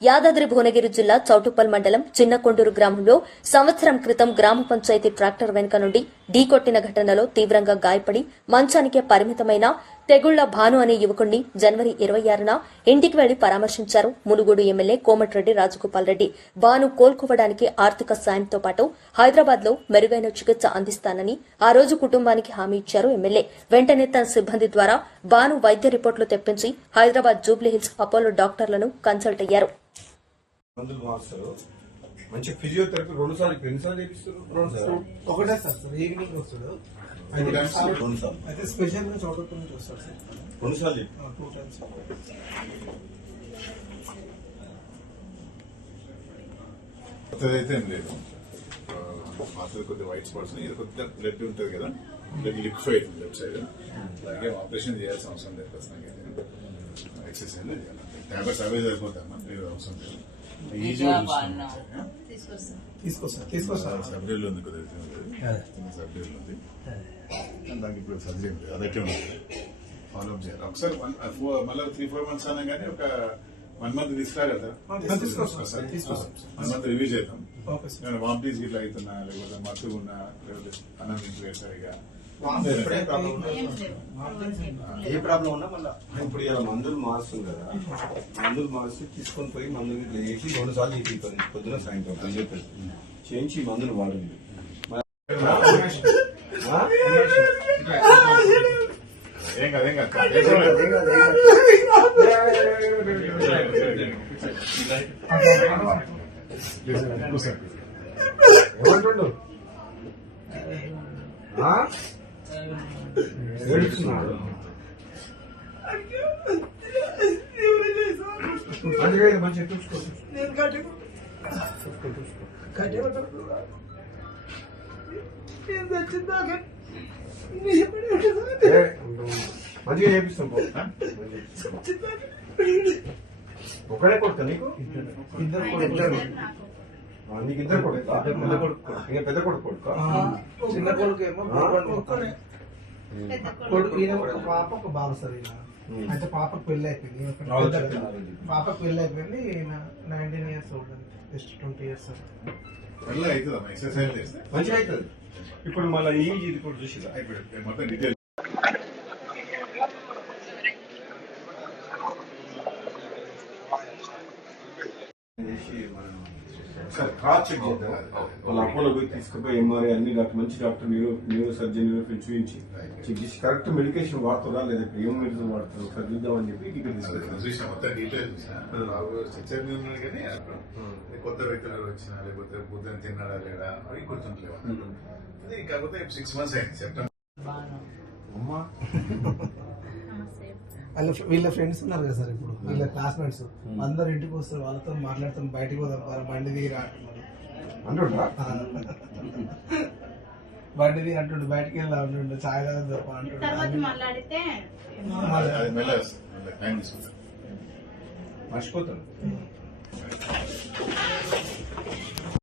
యాదాద్రి భువనగిరి జిల్లా చౌటుప్పల్ మండలం చిన్నకొండూరు గ్రామంలో సంవత్సరం క్రితం గ్రామ పంచాయతీ ట్రాక్టర్ వెనుక నుండి ఢీకొట్టిన ఘటనలో తీవ్రంగా గాయపడి మంచానికే పరిమితమైన తెగుళ్ళ భాను అనే యువకుణ్ణి జనవరి ఇరవై ఆరున ఇంటికి వెళ్ళి పరామర్శించారు. మునుగోడు ఎమ్మెల్యే కోమటిరెడ్డి రాజగోపాల్ రెడ్డి. భాను కోలుకోవడానికి ఆర్థిక సాయంతో పాటు హైదరాబాద్లో మెరుగైన చికిత్స అందిస్తానని ఆ రోజు కుటుంబానికి హామీ ఇచ్చారు ఎమ్మెల్యే. వెంటనే తన సిబ్బంది ద్వారా భాను వైద్య రిపోర్టులు తెప్పించి హైదరాబాద్ జూబ్లీహిల్స్ అపోలో డాక్టర్లను కన్సల్ట్ అయ్యారు. మంచి ఫిజియోథెరపీ రెండు సార్లు ఎన్నిసార్లు చేపిస్తారు? ఒకటే సార్ సార్ ఈవినింగ్ వస్తాడు. అయితే స్పెషల్గా చౌకట్ నుంచి సార్. రెండు సార్లు చెప్పి టూ టైమ్స్ అయితే ఏం లేదు. పాతది కొద్దిగా వైట్ స్పాట్స్ ఇది కొద్దిగా బ్లడ్ ఉంటుంది కదా. బ్లడ్ లిక్విడ్ లెఫ్ట్ సైడ్ అలాగే ఆపరేషన్ చేయాల్సిన అవసరం లేదు ప్రస్తుతానికి ఎక్సర్సైజ్ టాబ్లెట్స్ అవే సరిపోతాయి మనకి అవసరం లేదు. తీసుకొస్తా తీసుకొస్తా. సబ్జెక్ట్ ఉంది కొద్దిగా సబ్జెక్ట్ ఉంది. దానికి ఇప్పుడు ఉంది అదైతే ఉంది. ఫాలో అప్ చేయాలి. ఒకసారి మళ్ళీ త్రీ ఫోర్ మంత్స్ అన్నా కానీ ఒక వన్ మంత్ తీసుకురా కదా తీసుకొస్తాం తీసుకొస్తాం. వన్ మంత్ రివ్యూ చేద్దాం. Okay sir. నేను వామిటింగ్స్ గిట్లా అవుతున్నా లేకపోతే మత్తుగా ఉన్నా లేకపోతే అన్నం ఏ ప్రాబ్లం ఉన్నా మళ్ళీ ఇప్పుడు ఇలా మందులు మారుస్తుంది కదా మందులు మార్చి తీసుకొని పోయి మందులు ఇట్లా చేసి రెండు సార్లు చేపిస్తారు పొద్దున సాయంత్రం అని చెప్పేసి చేయించి మందులు వాడండి? ఏం కాదు ఏం కాదు ఏమంటుండు ఆ? ఏడుస్తున్నాడు ఇది మంచిగా చూసుకో తెచ్చిందాక ఏ, మంచిగా చేపిస్తాం. ఒకడే కొడుతా నీకు? ఇద్దరు నీకు ఇద్దరు కొడుతా ఇంకా పెద్ద కొడుకు కొడుకా చిన్న కొడుకు ఏమో కొడుకు. కొడుకు. ఈయన ఒక పాప ఒక బాబు సార్ ఈయన. అయితే పాపకు పెళ్ళి అయిపోయింది. పాపకు పెళ్ళి అయిపోయింది. ఈయన నైన్టీన్ ఇయర్స్ ఓల్డ్ అండి. జస్ట్ ట్వంటీ ఇయర్స్ సార్ మంచిగా అవుతుంది. ఇప్పుడు మళ్ళీ ఈ ఇది కూడా చూసిరా? అయిపోయింది. మొత్తం ఒకసారి క్రాస్ చెక్ చేద్దాం వాళ్ళ అపోలో పోయి తీసుకుపోయి ఎంఆర్ఐ అన్ని డాక్టర్ మంచి డాక్టర్ న్యూరో న్యూరో సర్జన్ చూపించి చెక్ చేసి కరెక్ట్ మెడికేషన్ వాడుతుందా లేదా ఏం మెడిసిన్ వాడుతుందో ఒకసారి చూద్దామని చెప్పి ఇక్కడ కానీ అక్కడ కొత్త వ్యక్తులు వచ్చినా లేకపోతే బుద్ధం తిన్నాడా లేడా అవి గుర్తుంటలేవు అది కాకపోతే సిక్స్ మంత్స్ అయింది సెప్టెంబర్ అమ్మా. వాళ్ళ వీళ్ళ ఫ్రెండ్స్ ఉన్నారు కదా సార్ ఇప్పుడు వీళ్ళ క్లాస్మేట్స్ అందరు ఇంటికి వస్తారు వాళ్ళతో మాట్లాడుతాం బయటికి పోదాం వాళ్ళ బండి దిగి బండి దిగి అంటుండు బయటకు వెళ్దాం అంటుండు చాయ్ మర్చిపోతాడు